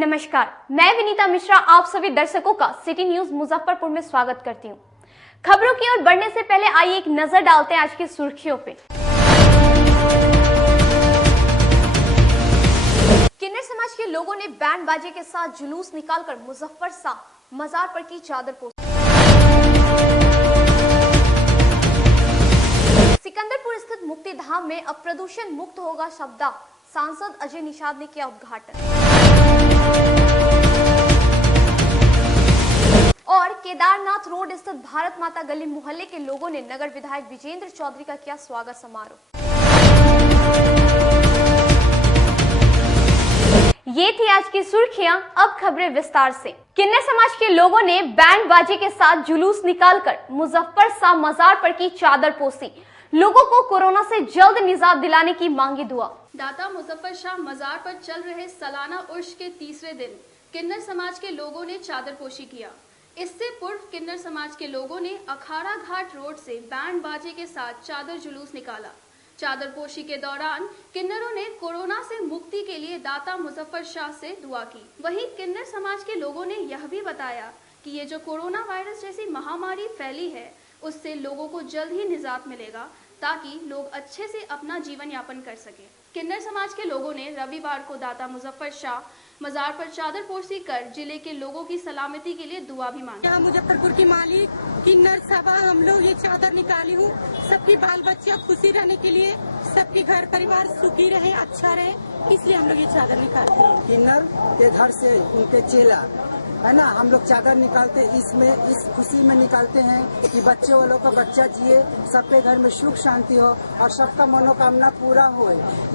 नमस्कार, मैं विनीता मिश्रा आप सभी दर्शकों का सिटी न्यूज मुजफ्फरपुर में स्वागत करती हूं। खबरों की ओर बढ़ने से पहले आइए एक नजर डालते हैं आज की सुर्खियों पे। किन्नर समाज के लोगों ने बैंड बाजे के साथ जुलूस निकालकर मुजफ्फर शाह मजार पर की चादर पोछी। सिकंदरपुर स्थित मुक्ति धाम में अब प्रदूषण मुक्त होगा शब्दा, सांसद अजय निषाद ने किया उद्घाटन। और केदारनाथ रोड स्थित भारत माता गली मोहल्ले के लोगों ने नगर विधायक विजेंद्र चौधरी का किया स्वागत समारोह। ये थी आज की सुर्खियां, अब खबरें विस्तार से। किन्नर समाज के लोगों ने बैंड बाजे के साथ जुलूस निकालकर मुजफ्फर शाह मजार पर की चादर पोसी। लोगों को कोरोना से जल्द निजात दिलाने की मांगी दुआ। दाता मुजफ्फर शाह मजार पर चल रहे सालाना उर्स के तीसरे दिन किन्नर समाज के लोगों ने चादर पोशी किया। इससे पूर्व किन्नर समाज के लोगों ने अखाड़ा घाट रोड से बैंड बाजे के साथ चादर जुलूस निकाला। चादर पोशी के दौरान किन्नरों ने कोरोना से मुक्ति के लिए दाता मुजफ्फर शाह से दुआ की। वहीं किन्नर समाज के लोगों ने यह भी बताया कि ये जो कोरोना वायरस जैसी महामारी फैली है उससे लोगों को जल्द ही निजात मिलेगा ताकि लोग अच्छे से अपना जीवन यापन कर सके। किन्नर समाज के लोगों ने रविवार को दाता मुजफ्फर शाह मजार पर चादर पोशी कर जिले के लोगों की सलामती के लिए दुआ भी मांगी। यहाँ मुजफ्फरपुर की मालिक किन्नर सभा हम लोग ये चादर निकाली हूँ सबकी बाल बच्चे खुशी रहने के लिए, सबके घर परिवार सुखी रहे, अच्छा रहे, इसलिए हम लोग ये चादर निकालते हैं। किन्नर के घर से उनके चेला है ना, हम लोग चादर निकालते इसमें इस खुशी में निकालते हैं कि बच्चे वालों का बच्चा जिए, सबके घर में सुख शांति हो और सबका मनोकामना पूरा हो।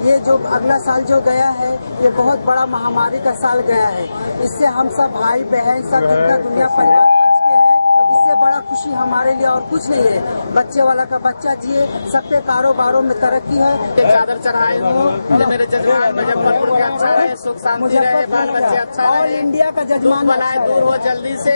ये जो अगला साल जो गया है ये बहुत बड़ा महामारी का साल गया है। इससे हम सब भाई बहन सब जितना दुनिया परिवार बच के है, इससे बड़ा खुशी हमारे लिए और कुछ नहीं है। बच्चे वाला का बच्चा जिए, सबके कारोबारों में तरक्की है। चादर चढ़ाए हूँ मेरे जजमान मुजफ्फरपुर के अच्छा रहे, सुख शांति रहे, बाल बच्चे अच्छा और रहे, इंडिया का जजमान बनाए दूर हो जल्दी से।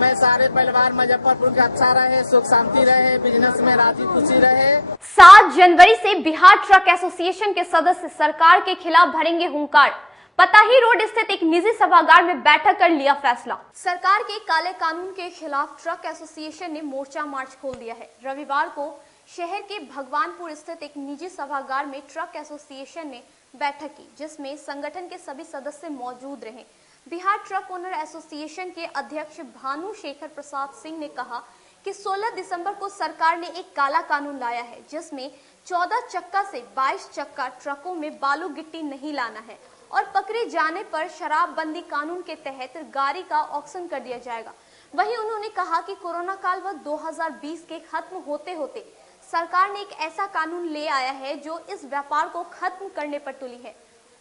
मैं सारे परिवार मुजफ्फरपुर के अच्छा रहे, सुख शांति रहे, बिजनेस में राजी खुशी रहे। 7 जनवरी से बिहार ट्रक एसोसिएशन के सदस्य सरकार के खिलाफ भरेंगे हुंकार। पताही रोड स्थित एक निजी सभागार में बैठक कर लिया फैसला। सरकार के काले कानून के खिलाफ ट्रक एसोसिएशन ने मोर्चा मार्च खोल दिया है। रविवार को शहर के भगवानपुर स्थित एक निजी सभागार में ट्रक एसोसिएशन ने बैठक की, जिसमें संगठन के सभी सदस्य मौजूद रहे। बिहार ट्रक ओनर एसोसिएशन के अध्यक्ष भानु शेखर प्रसाद सिंह ने कहा कि 16 दिसंबर को सरकार ने एक काला कानून लाया है, जिसमें 14 चक्का से 22 चक्का ट्रकों में बालू गिट्टी नहीं लाना है और पकड़े जाने पर शराबबंदी कानून के तहत गाड़ी का ऑक्शन कर दिया जाएगा। वहीं उन्होंने कहा कि कोरोना काल व 2020 के खत्म होते होते सरकार ने एक ऐसा कानून ले आया है जो इस व्यापार को खत्म करने पर तुली है।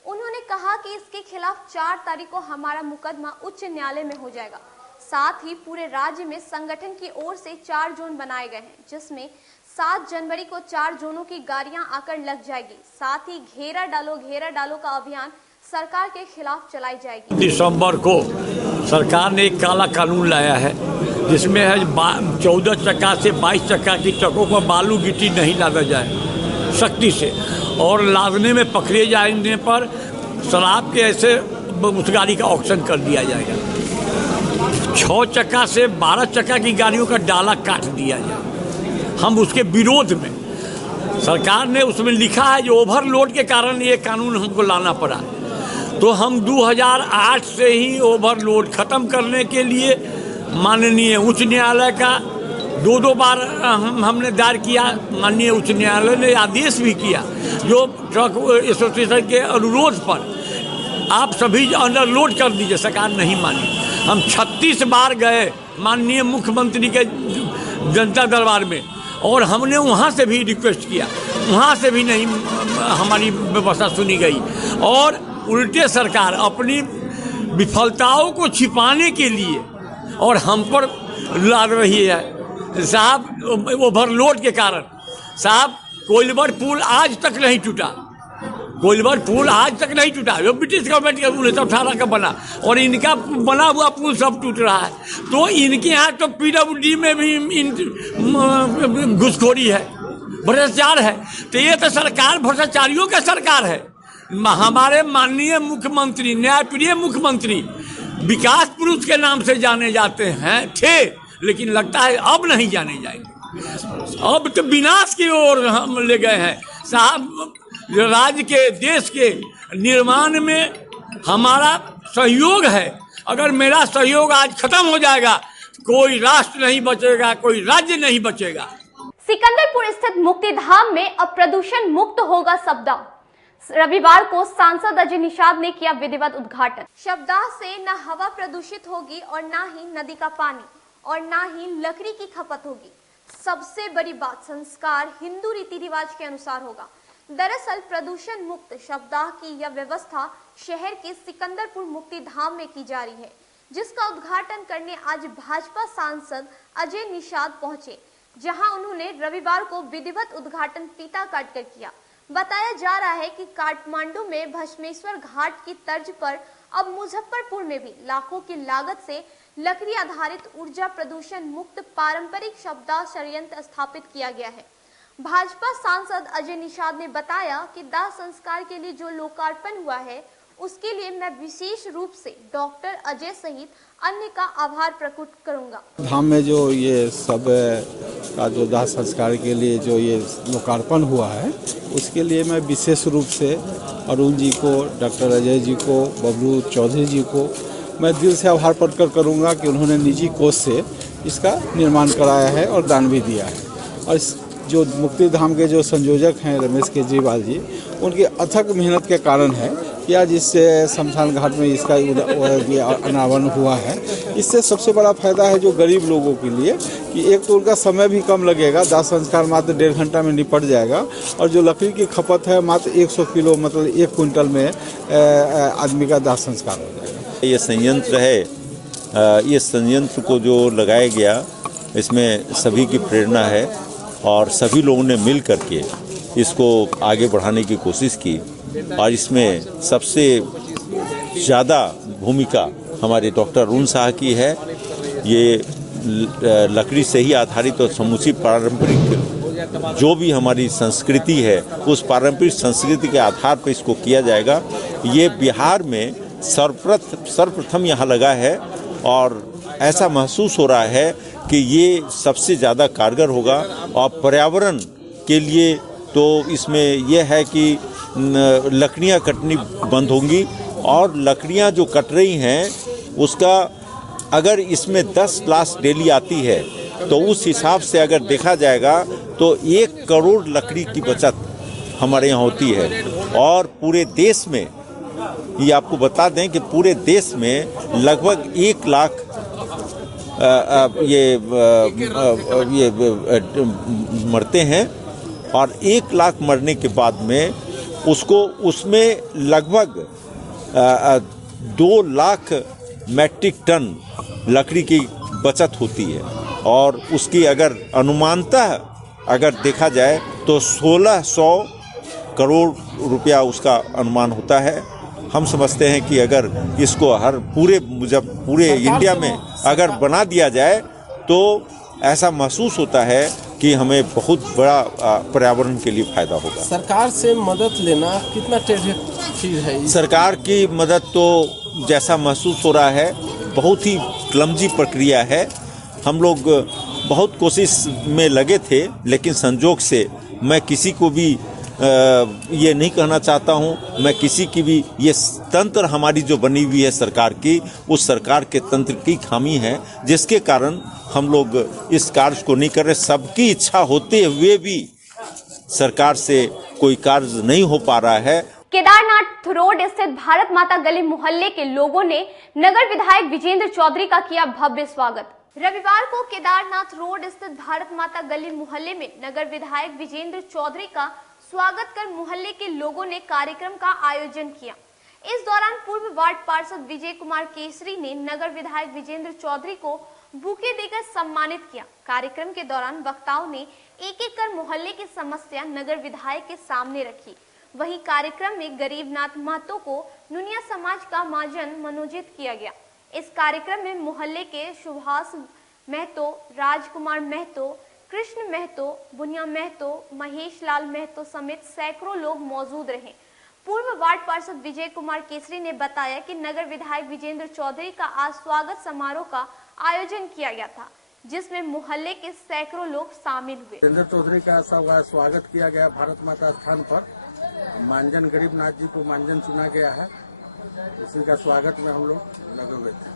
उन्होंने कहा कि इसके खिलाफ 4 तारीख को हमारा मुकदमा उच्च न्यायालय में हो जाएगा। साथ ही पूरे राज्य में संगठन की ओर से 4 जोन बनाए गए हैं, जिसमें 7 जनवरी को 4 जोनों की गाड़ियां आकर लग जाएगी। साथ ही घेरा डालो का अभियान सरकार के खिलाफ चलाई जाएगी। दिसंबर को सरकार ने एक काला कानून लाया है, जिसमें है 14 चक्का से 22 चक्का की ट्रकों पर बालू गिट्टी नहीं लादा जाए सख्ती से, और लादने में पकड़े जाने पर शराब के ऐसे उस गाड़ी का ऑक्शन कर दिया जाएगा। 6 चक्का से 12 चक्का की गाड़ियों का डाला काट दिया जाए। हम उसके विरोध में, सरकार ने उसमें लिखा है जो ओवरलोड के कारण ये कानून हमको लाना पड़ा, तो हम 2008 से ही ओवरलोड खत्म करने के लिए माननीय उच्च न्यायालय का 2 बार हमने दायर किया। माननीय उच्च न्यायालय ने आदेश भी किया, जो ट्रक एसोसिएशन के अनुरोध पर आप सभी अंडरलोड कर दीजिए, सरकार नहीं मानी। हम 36 बार गए माननीय मुख्यमंत्री के जनता दरबार में, और हमने वहाँ से भी रिक्वेस्ट किया, वहाँ से भी नहीं हमारी व्यवस्था सुनी गई, और उल्टे सरकार अपनी विफलताओं को छिपाने के लिए और हम पर लाद रही है। साहब ओवरलोड के कारण साहब कोइलवर पुल आज तक नहीं टूटा, कोइलवर पुल आज तक नहीं टूटा, जो ब्रिटिश गवर्नमेंट के 1918 का बना, और इनका बना हुआ पुल सब टूट रहा है। तो इनके यहाँ तो PWD में भी घुसखोरी है, भ्रष्टाचार है। तो ये तो सरकार भ्रष्टाचारियों का सरकार है। हमारे माननीय मुख्यमंत्री, न्यायप्रिय मुख्यमंत्री विकास पुरुष के नाम से जाने जाते हैं थे, लेकिन लगता है अब नहीं जाने जाएंगे। अब तो विनाश की ओर हम ले गए हैं साहब। राज्य के, देश के निर्माण में हमारा सहयोग है। अगर मेरा सहयोग आज खत्म हो जाएगा, कोई राष्ट्र नहीं बचेगा, कोई राज्य नहीं बचेगा। सिकंदरपुर स्थित मुक्तिधाम में अब प्रदूषण मुक्त होगा शब्दाह। रविवार को सांसद अजय निषाद ने किया विधिवत उद्घाटन। शब्दाह से न हवा प्रदूषित होगी और न ही नदी का पानी और न ही लकड़ी की खपत होगी। सबसे बड़ी बात, संस्कार हिंदू रीति रिवाज के अनुसार होगा। दरअसल प्रदूषण मुक्त शब्दाह की यह व्यवस्था शहर के सिकंदरपुर मुक्तिधाम में की जा रही है, जिसका उद्घाटन करने आज भाजपा सांसद अजय निषाद पहुंचे, जहां उन्होंने रविवार को विधिवत उद्घाटन फीता काटकर किया। बताया जा रहा है कि काठमांडू में भस्मेश्वर घाट की तर्ज पर अब मुजफ्फरपुर में भी लाखों की लागत से लकड़ी आधारित ऊर्जा प्रदूषण मुक्त पारंपरिक शब्दाह संयंत्र स्थापित किया गया है। भाजपा सांसद अजय निषाद ने बताया कि दाह संस्कार के लिए जो लोकार्पण हुआ है, उसके लिए मैं विशेष रूप से डॉक्टर अजय सहित अन्य का आभार प्रकट करूंगा। धाम में जो ये सब का जो दाह संस्कार के लिए जो ये लोकार्पण हुआ है, उसके लिए मैं विशेष रूप से अरुण जी को, डॉक्टर अजय जी को, बबलू चौधरी जी को मैं दिल से आभार प्रकट करूंगा कि उन्होंने निजी कोष से इसका निर्माण कराया है और दान भी दिया है। और इस जो मुक्ति धाम के जो संयोजक हैं रमेश केजरीवाल जी, उनकी अथक मेहनत के कारण है कि आज इस शमशान घाट में इसका अनावरण हुआ है। इससे सबसे बड़ा फायदा है जो गरीब लोगों के लिए कि एक तो उनका समय भी कम लगेगा, दाह संस्कार मात्र 1.5 घंटा में निपट जाएगा, और जो लकड़ी की खपत है मात्र 100 किलो मतलब 1 क्विंटल में आदमी का दाह संस्कार हो जाएगा। ये संयंत्र है, ये संयंत्र को जो लगाया गया, इसमें सभी की प्रेरणा है और सभी लोगों ने मिल करके इसको आगे बढ़ाने की कोशिश की। और इसमें सबसे ज़्यादा भूमिका हमारे डॉक्टर अरुण शाह की है। ये लकड़ी से ही आधारित और समूची पारंपरिक जो भी हमारी संस्कृति है, उस पारंपरिक संस्कृति के आधार पर इसको किया जाएगा। ये बिहार में सर्वप्रथम यहाँ लगा है और ऐसा महसूस हो रहा है कि ये सबसे ज़्यादा कारगर होगा। और पर्यावरण के लिए तो इसमें यह है कि लकड़ियाँ कटनी बंद होंगी, और लकड़ियाँ जो कट रही हैं उसका अगर इसमें 10 लाख डेली आती है तो उस हिसाब से अगर देखा जाएगा तो 1 करोड़ लकड़ी की बचत हमारे यहाँ होती है। और पूरे देश में, ये आपको बता दें कि पूरे देश में लगभग 1 लाख ये मरते हैं, और 1 लाख मरने के बाद में उसमें लगभग 2 लाख मैट्रिक टन लकड़ी की बचत होती है। और उसकी अगर अनुमानतः अगर देखा जाए तो 1600 करोड़ रुपया उसका अनुमान होता है। हम समझते हैं कि अगर इसको पूरे इंडिया में अगर बना दिया जाए तो ऐसा महसूस होता है कि हमें बहुत बड़ा पर्यावरण के लिए फायदा होगा। सरकार से मदद लेना कितना चीज़ है? सरकार की मदद तो जैसा महसूस हो रहा है बहुत ही क्लमजी प्रक्रिया है। हम लोग बहुत कोशिश में लगे थे, लेकिन संजोग से मैं किसी को भी ये नहीं कहना चाहता हूँ, मैं किसी की भी, ये तंत्र हमारी जो बनी हुई है सरकार की, उस सरकार के तंत्र की खामी है, जिसके कारण हम लोग इस कार्य को नहीं कर रहे। सबकी इच्छा होते हुए भी सरकार से कोई कार्य नहीं हो पा रहा है। केदारनाथ रोड स्थित भारत माता गली मोहल्ले के लोगों ने नगर विधायक विजेंद्र चौधरी का किया भव्य स्वागत। रविवार को केदारनाथ रोड स्थित भारत माता गली मोहल्ले में नगर विधायक विजेंद्र चौधरी का स्वागत कर मोहल्ले के लोगों ने कार्यक्रम का आयोजन किया। इस दौरान पूर्व वार्ड पार्षद विजय कुमार केसरी ने नगर विधायक विजेंद्र चौधरी को बुके देकर सम्मानित किया। कार्यक्रम के दौरान वक्ताओं ने एक-एक कर मोहल्ले की समस्या नगर विधायक के सामने रखी। वहीं कार्यक्रम में गरीबनाथ महतो को नुनिया समाज का महाजन मनोजित किया गया। इस कार्यक्रम में मोहल्ले के सुभाष महतो, राजकुमार महतो, कृष्ण महतो, बुनिया महतो, महेश लाल महतो समेत सैकड़ों लोग मौजूद रहे। पूर्व वार्ड पार्षद विजय कुमार केसरी ने बताया कि नगर विधायक विजेंद्र चौधरी का आज स्वागत समारोह का आयोजन किया गया था, जिसमें मोहल्ले के सैकड़ों लोग शामिल हुए। विजेंद्र चौधरी का स्वागत किया गया भारत माता स्थान पर। मांजन गरीबनाथ जी को मांजन चुना गया है, इसी का स्वागत में हम लोग लगे हुए थे।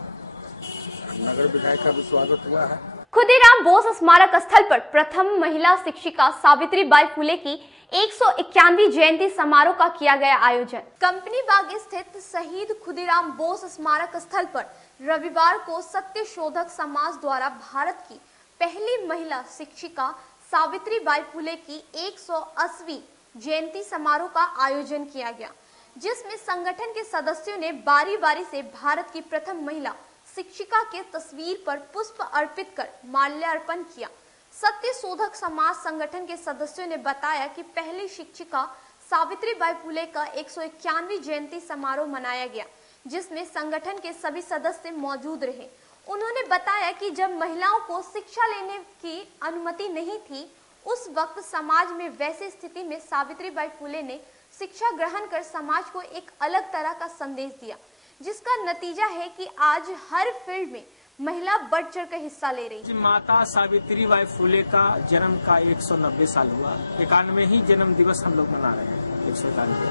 नगर विधायक का भी स्वागत हुआ है। खुदीराम बोस स्मारक स्थल पर प्रथम महिला शिक्षिका सावित्रीबाई फुले की 191वीं जयंती समारोह का किया गया आयोजन। कंपनी बाग स्थित शहीद खुदीराम बोस स्मारक स्थल पर रविवार को सत्य शोधक समाज द्वारा भारत की पहली महिला शिक्षिका सावित्रीबाई फुले की 180वीं जयंती समारोह का आयोजन किया गया, जिसमें संगठन के सदस्यों ने बारी बारी से भारत की प्रथम महिला शिक्षिका के तस्वीर पर पुष्प अर्पित कर माल्यार्पण किया। सत्य शोधक समाज संगठन के सदस्यों ने बताया कि पहली शिक्षिका सावित्रीबाई फुले का 191वीं जयंती समारोह मनाया गया, जिसमें संगठन के सभी सदस्य मौजूद रहे। उन्होंने बताया कि जब महिलाओं को शिक्षा लेने की अनुमति नहीं थी, उस वक्त समाज में वैसी स्थिति में सावित्रीबाई फुले ने शिक्षा ग्रहण कर समाज को एक अलग तरह का संदेश दिया, जिसका नतीजा है कि आज हर फील्ड में महिला बढ़ चढ़ कर हिस्सा ले रही। माता सावित्रीबाई फुले का जन्म का 190 साल हुआ। 91 ही जन्म दिवस हम लोग मना रहे हैं, 191।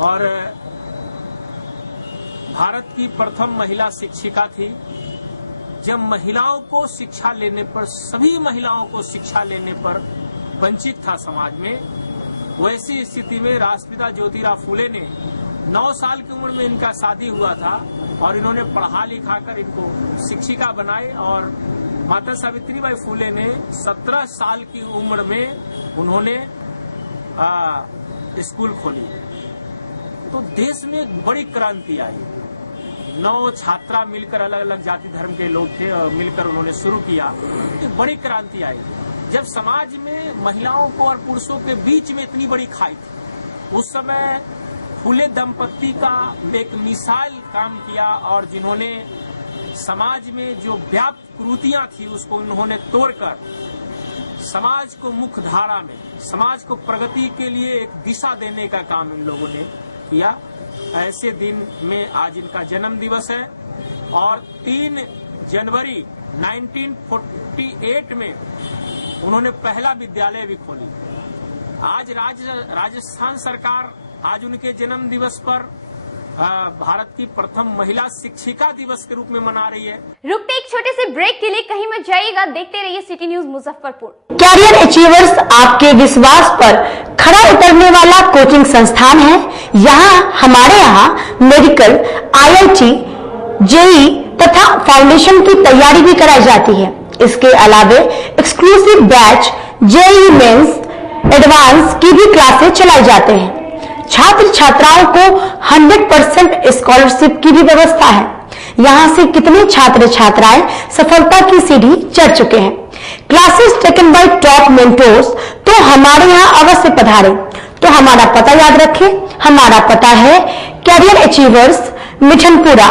और भारत की प्रथम महिला शिक्षिका थी। जब महिलाओं को शिक्षा लेने पर, सभी महिलाओं को शिक्षा लेने पर वंचित था समाज में, वैसी स्थिति में राष्ट्रपिता ज्योतिराव फुले ने 9 साल की उम्र में इनका शादी हुआ था और इन्होंने पढ़ा लिखा कर इनको शिक्षिका बनाए। और माता सावित्रीबाई फुले ने 17 साल की उम्र में उन्होंने स्कूल खोली, तो देश में एक बड़ी क्रांति आई। 9 छात्रा मिलकर, अलग अलग जाति धर्म के लोग थे और मिलकर उन्होंने शुरू किया, एक बड़ी क्रांति आई। जब समाज में महिलाओं को और पुरुषों के बीच में इतनी बड़ी खाई थी, उस समय फुले दंपत्ति का एक मिसाल काम किया और जिन्होंने समाज में जो व्याप्त कुरीतियां थी उसको उन्होंने तोड़कर समाज को मुख्य धारा में, समाज को प्रगति के लिए एक दिशा देने का काम इन लोगों ने किया। ऐसे दिन में आज इनका जन्म दिवस है और 3 जनवरी 1948 में उन्होंने पहला विद्यालय भी खोली। आज राजस्थान सरकार आज उनके जन्म दिवस पर भारत की प्रथम महिला शिक्षिका दिवस के रूप में मना रही है। रुकते एक छोटे से ब्रेक के लिए कहीं मत जाइएगा, देखते रहिए city news Muzaffarpur. Career achievers आपके विश्वास पर खरा उतरने वाला कोचिंग संस्थान है। हमारे यहाँ मेडिकल, IIT, JEE तथा फाउंडेशन की तैयारी भी कराई जाती है। इसके अलावे exclusive batch JEE mains, advance की भी क्लासेस चलाई जाते हैं। छात्र छात्राओं को 100% स्कॉलरशिप की भी व्यवस्था है। यहाँ से कितने छात्र छात्राएं सफलता की सीढ़ी चढ़ चुके हैं। Classes taken by top mentors, तो हमारे यहाँ अवश्य पधारें। तो हमारा पता याद रखें, हमारा पता है career achievers, Mithanpura,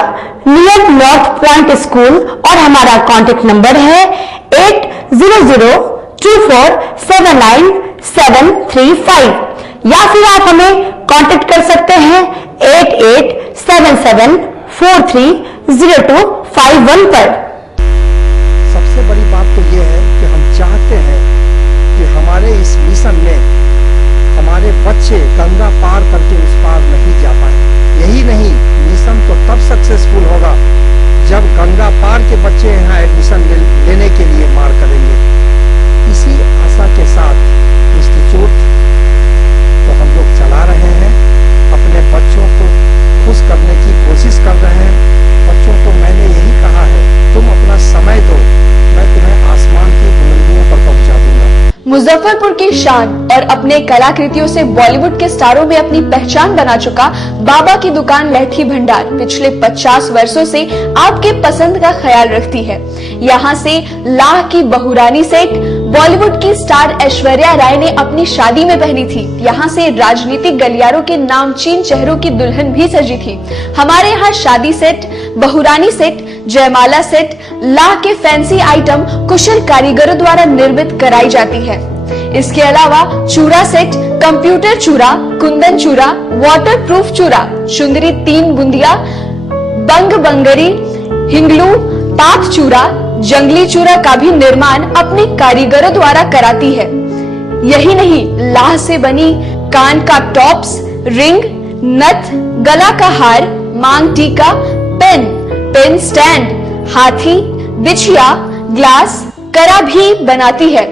near north point school, और हमारा कॉन्टेक्ट नंबर है 8002479735, या फिर आप हमें कांटेक्ट कर सकते हैं 8877430251 पर। सबसे बड़ी बात तो ये है कि हम चाहते हैं कि हमारे इस मिशन में हमारे बच्चे गंगा पार करके उस पार नहीं जा पाए। यही नहीं, मिशन तो तब सक्सेसफुल होगा जब गंगा पार के बच्चे यहाँ एडमिशन लेने के लिए मार करेंगे। इसी आशा के साथ इंस्टीट्यूट तो हम लोग चला रहे हैं, अपने बच्चों को खुश करने की कोशिश कर रहे हैं। बच्चों को मैंने यही कहा है, तुम अपना समय दो, मैं तुम्हें आसमान की बुलंदियों पर पहुंचा दूंगा। मुजफ्फरपुर की शान और अपने कलाकृतियों से बॉलीवुड के स्टारों में अपनी पहचान बना चुका बाबा की दुकान लहठी भंडार पिछले 50 वर्षों से आपके पसंद का ख्याल रखती है। यहाँ से लाह की बहुरानी सेट बॉलीवुड की स्टार ऐश्वर्या राय ने अपनी शादी में पहनी थी। यहाँ से राजनीतिक गलियारों के नामचीन चेहरों की दुल्हन भी सजी थी। हमारे यहाँ शादी सेट, बहुरानी सेट, जयमाला सेट, लाह के फैंसी आइटम कुशल कारीगरों द्वारा निर्मित कराई जाती है। इसके अलावा चूड़ा सेट, कंप्यूटर चूरा, कुंदन चूरा, वाटर प्रूफ चूरा, चुंदरी 3 बूंदिया, बंग बंगरी, हिंगलू, ताक चूरा, जंगली चूरा का भी निर्माण अपने कारीगरों द्वारा कराती है। यही नहीं, लाह से बनी कान का टॉप्स, रिंग, नथ, गला का हार, मांग टीका, पेन स्टैंड, हाथी, बिछिया, ग्लास, करा भी बनाती है।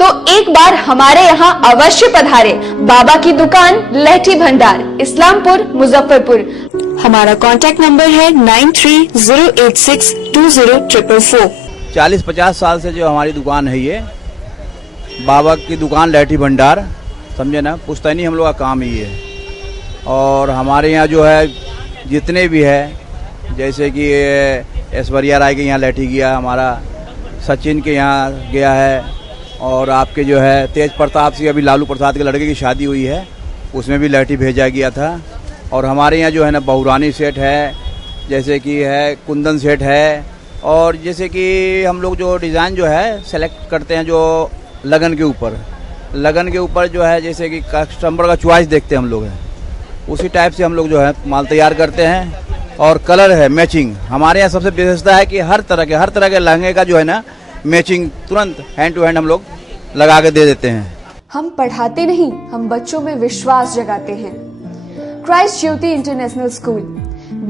तो एक बार हमारे यहाँ अवश्य पधारे। बाबा की दुकान लहठी भंडार, इस्लामपुर, मुजफ्फरपुर। हमारा कांटेक्ट नंबर है 9308620444। 40-50 साल से जो हमारी दुकान है, ये बाबा की दुकान लहठी भंडार, समझे ना, पुश्तैनी हम लोग का काम ही है। और हमारे यहाँ जो है जितने भी है, जैसे कि ऐश्वर्या राय के यहाँ लहठी गया, हमारा सचिन के यहाँ गया है, और आपके जो है तेज प्रताप सिंह, अभी लालू प्रसाद के लड़के की शादी हुई है, उसमें भी लहठी भेजा गया था। और हमारे यहाँ जो है ना बहुरानी सेट है, जैसे कि है कुंदन सेट है, और जैसे कि हम लोग जो डिज़ाइन जो है सेलेक्ट करते हैं जो लगन के ऊपर जो है, जैसे कि कस्टमर का चॉइस देखते हैं हम लोग, है उसी टाइप से हम लोग जो है माल तैयार करते हैं। और कलर है मैचिंग, हमारे यहाँ सबसे विशेषता है कि हर तरह के लहंगे का जो है ना मैचिंग तुरंत हैंड टू हैंड हम लोग लगा के दे देते हैं। हम पढ़ाते नहीं, हम बच्चों में विश्वास जगाते हैं। Christ Jyoti international school,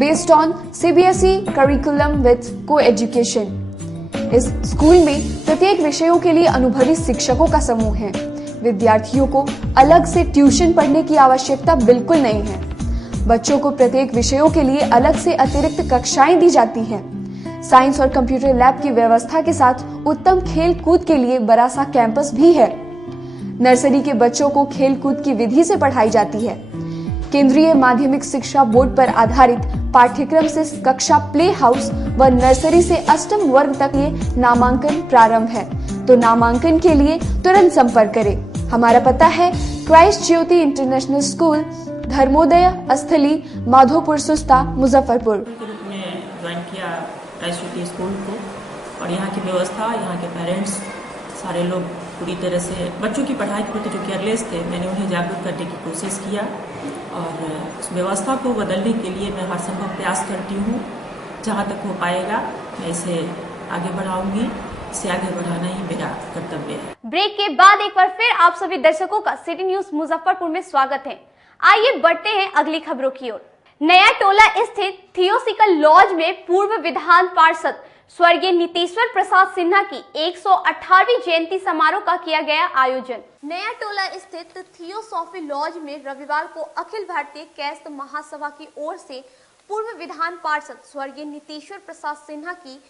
based on CBSE curriculum with co-education. इस स्कूल में प्रत्येक विषयों के लिए अनुभवी शिक्षकों का समूह है। विद्यार्थियों को अलग से ट्यूशन पढ़ने की आवश्यकता बिल्कुल नहीं है। बच्चों को प्रत्येक विषयों के लिए अलग से अतिरिक्त कक्षाएं दी जाती हैं। साइंस और कंप्यूटर लैब की व्यवस्था के साथ उत्तम खेल कूद के लिए बड़ा सा कैंपस भी है। नर्सरी के बच्चों को खेल कूद की विधि से पढ़ाई जाती है। केंद्रीय माध्यमिक शिक्षा बोर्ड पर आधारित पाठ्यक्रम से कक्षा प्ले हाउस व नर्सरी से अष्टम वर्ग तक ये नामांकन प्रारंभ है। तो नामांकन के लिए तुरंत संपर्क करें। हमारा पता है Christ Jyoti international school, Dharmodaya स्थली, माधोपुर सुस्ता, मुजफ्फरपुर। ज्वाइन किया क्राइस्ट ज्योति स्कूल को, और यहाँ की व्यवस्था, यहाँ के पेरेंट्स सारे लोग पूरी तरह से बच्चों की पढ़ाई के प्रति जो केयरलेस थे, मैंने उन्हें जागरूक करने की कोशिश किया, और उस व्यवस्था को बदलने के लिए मैं हर संभव प्रयास करती हूँ। जहाँ तक हो पाएगा मैं इसे आगे बढ़ाऊंगी, इसे आगे बढ़ाना ही मेरा कर्तव्य है। ब्रेक के बाद एक बार फिर आप सभी दर्शकों का सिटी न्यूज मुजफ्फरपुर में स्वागत है। आइए बढ़ते हैं अगली खबरों की ओर। नया टोला स्थित थियोसिकल लॉज में पूर्व विधान पार्षद स्वर्गीय नीतेश्वर प्रसाद सिन्हा की 118वीं जयंती समारोह का किया गया आयोजन। नया टोला स्थित थियोसॉफी लॉज में रविवार को अखिल भारतीय कैस्त महासभा की ओर से पूर्व विधान पार्षद स्वर्गीय नीतेश्वर प्रसाद सिन्हा की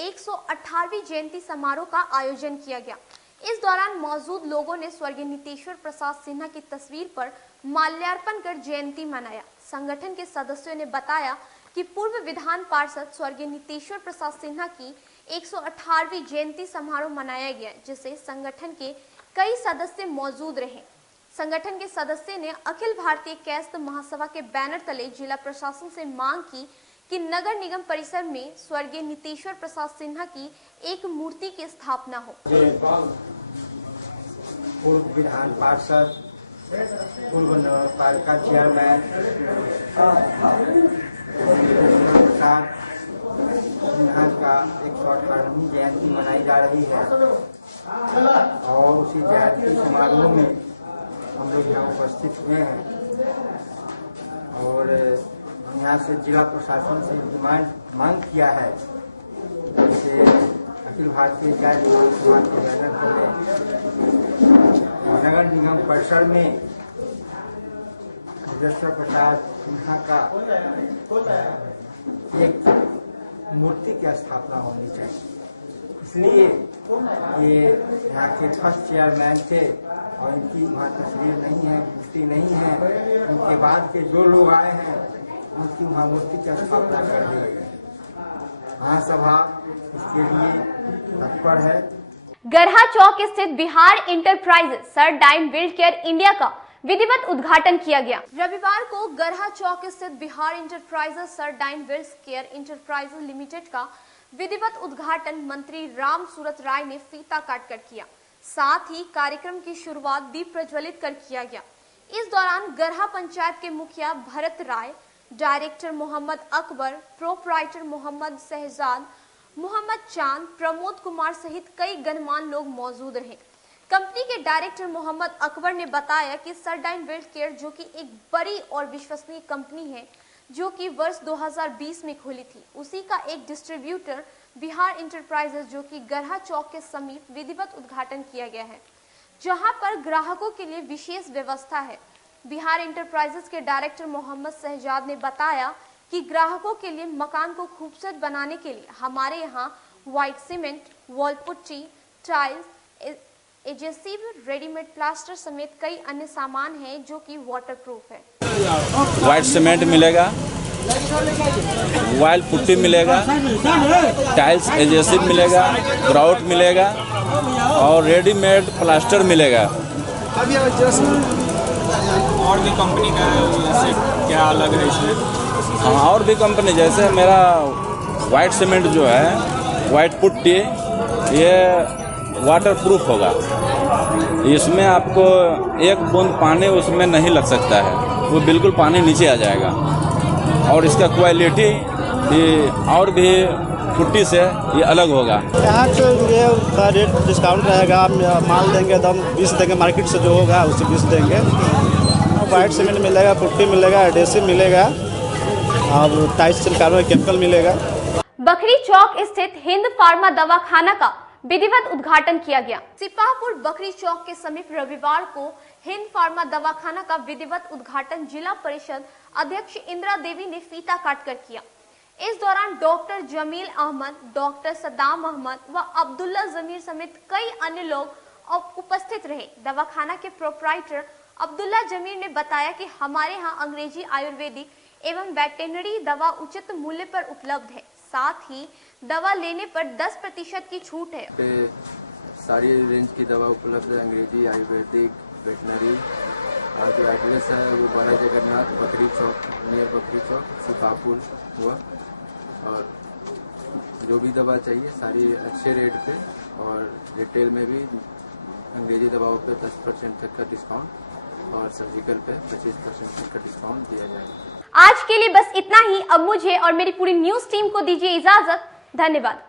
118वीं जयंती समारोह का आयोजन किया गया। इस दौरान मौजूद लोगों ने स्वर्गीय नीतेश्वर प्रसाद सिन्हा की तस्वीर पर माल्यार्पण कर जयंती मनाया। संगठन के सदस्यों ने बताया कि पूर्व विधान पार्षद स्वर्गीय नीतेश्वर प्रसाद सिन्हा की 118वीं जयंती समारोह मनाया गया, जिसे संगठन के कई सदस्य मौजूद रहे। संगठन के सदस्य ने अखिल भारतीय कैस्त महासभा के बैनर तले जिला प्रशासन से मांग की कि नगर निगम परिसर में स्वर्गीय नीतेश्वर प्रसाद सिन्हा की एक मूर्ति की स्थापना हो। पूर्व विधान पार्षद, पूर्व नगर पालिका चेयरमैन सिन्हा का 118वीं जयंती मनाई जा रही है, और उसी जयंती समारोह में हम लोग यहाँ उपस्थित हुए हैं। और यहाँ से जिला प्रशासन से मांग किया है कि अखिल भारतीय कैस्त महासभा के बैनर तले नगर निगम परिसर में नीतेश्वर प्रसाद सिन्हा का एक मूर्ति की स्थापना होनी चाहिए। इसलिए ये यहाँ के फर्स्ट चेयरमैन थे, और इनकी वहाँ तस्वीर नहीं है, मूर्ति नहीं है। उनके बाद के जो लोग आए हैं उनकी वहाँ मूर्ति की स्थापना कर दी गई है। महासभा इसके लिए तत्पर है। गरहा चौक स्थित Bihar enterprises sir dine wild care India का विधिवत उद्घाटन किया गया। रविवार को गरहा चौक स्थित Bihar enterprises sir dine wild care enterprises limited का विधिवत उद्घाटन मंत्री राम सूरत राय ने फीता काटकर किया। साथ ही कार्यक्रम की शुरुआत दीप प्रज्वलित कर किया गया। इस दौरान गरहा पंचायत के मुखिया भरत राय, डायरेक्टर मोहम्मद अकबर, प्रोपराइटर मोहम्मद शहजाद, मोहम्मद चांद, प्रमोद कुमार सहित कई गणमान्य लोग मौजूद रहे। कंपनी के डायरेक्टर मोहम्मद अकबर ने बताया कि सरडाइन वेल्थ केयर जो कि एक बड़ी और विश्वसनीय कंपनी है जो कि वर्ष 2020 में खुली थी, उसी का एक डिस्ट्रीब्यूटर बिहार इंटरप्राइजेज जो कि गरहा चौक के समीप विधिवत उद्घाटन किया गया है, जहां पर ग्राहकों के लिए विशेष व्यवस्था है। बिहार इंटरप्राइजेज के डायरेक्टर मोहम्मद शहजाद ने बताया कि ग्राहकों के लिए मकान को खूबसूरत बनाने के लिए हमारे यहाँ white cement, wall putty, tiles, adhesive, readymade plaster समेत कई अन्य सामान हैं जो कि वाटरप्रूफ है। व्हाइट सीमेंट मिलेगा, वॉल पुट्टी मिलेगा, टाइल्स एजेसिव मिलेगा, ग्राउट मिलेगा और रेडीमेड प्लास्टर मिलेगा। और भी कंपनी का जैसे क्या अलग है इसमें? हाँ, और भी कंपनी जैसे मेरा व्हाइट सीमेंट जो है, व्हाइट पुट्टी, ये वाटर प्रूफ होगा। इसमें आपको एक बूंद पानी उसमें नहीं लग सकता है, वो बिल्कुल पानी नीचे आ जाएगा। और इसका क्वालिटी और भी पुट्टी से ये अलग होगा। यहाँ तो ये रेट डिस्काउंट रहेगा, माल देंगे तो हम 20 देंगे, मार्केट से जो होगा उससे 20 देंगे। व्हाइट सीमेंट मिलेगा, पुट्टी मिलेगा, एडेसिव मिलेगा और टाइल्स सिलिकॉन केमिकल मिलेगा। बकरी चौक स्थित हिंद फार्मा दवाखाना का विधिवत उद्घाटन किया गया। सिपाहपुर बकरी चौक के समीप रविवार को हिंद फार्मा दवाखाना का विधिवत उद्घाटन जिला परिषद अध्यक्ष इंदिरा देवी ने फीता काटकर किया। इस दौरान डॉक्टर जमील अहमद, डॉक्टर सद्दाम अहमद व अब्दुल्ला जमीर समेत कई अन्य लोग उपस्थित रहे। दवाखाना के प्रोपराइटर अब्दुल्ला जमीर ने बताया कि हमारे यहाँ अंग्रेजी, आयुर्वेदिक एवं वेटेरिनरी दवा उचित मूल्य पर उपलब्ध है, साथ ही दवा लेने पर 10% की छूट है। सारी रेंज की दवा उपलब्ध है, अंग्रेजी, आयुर्वेदिक, वेटनरी। जो एड्रेस है वो 12 जगन्नाथ, बकरी चौक, नियर बकरी चौक, सिपाहपुर हुआ। और जो भी दवा चाहिए सारी अच्छे रेट पे, और रिटेल में भी अंग्रेजी दवाओं पे 10% तक का डिस्काउंट और सर्जिकल पे 25% तक का डिस्काउंट दिया जाएगा। आज के लिए बस इतना ही। अब मुझे और मेरी पूरी न्यूज टीम को दीजिए इजाजत। धन्यवाद।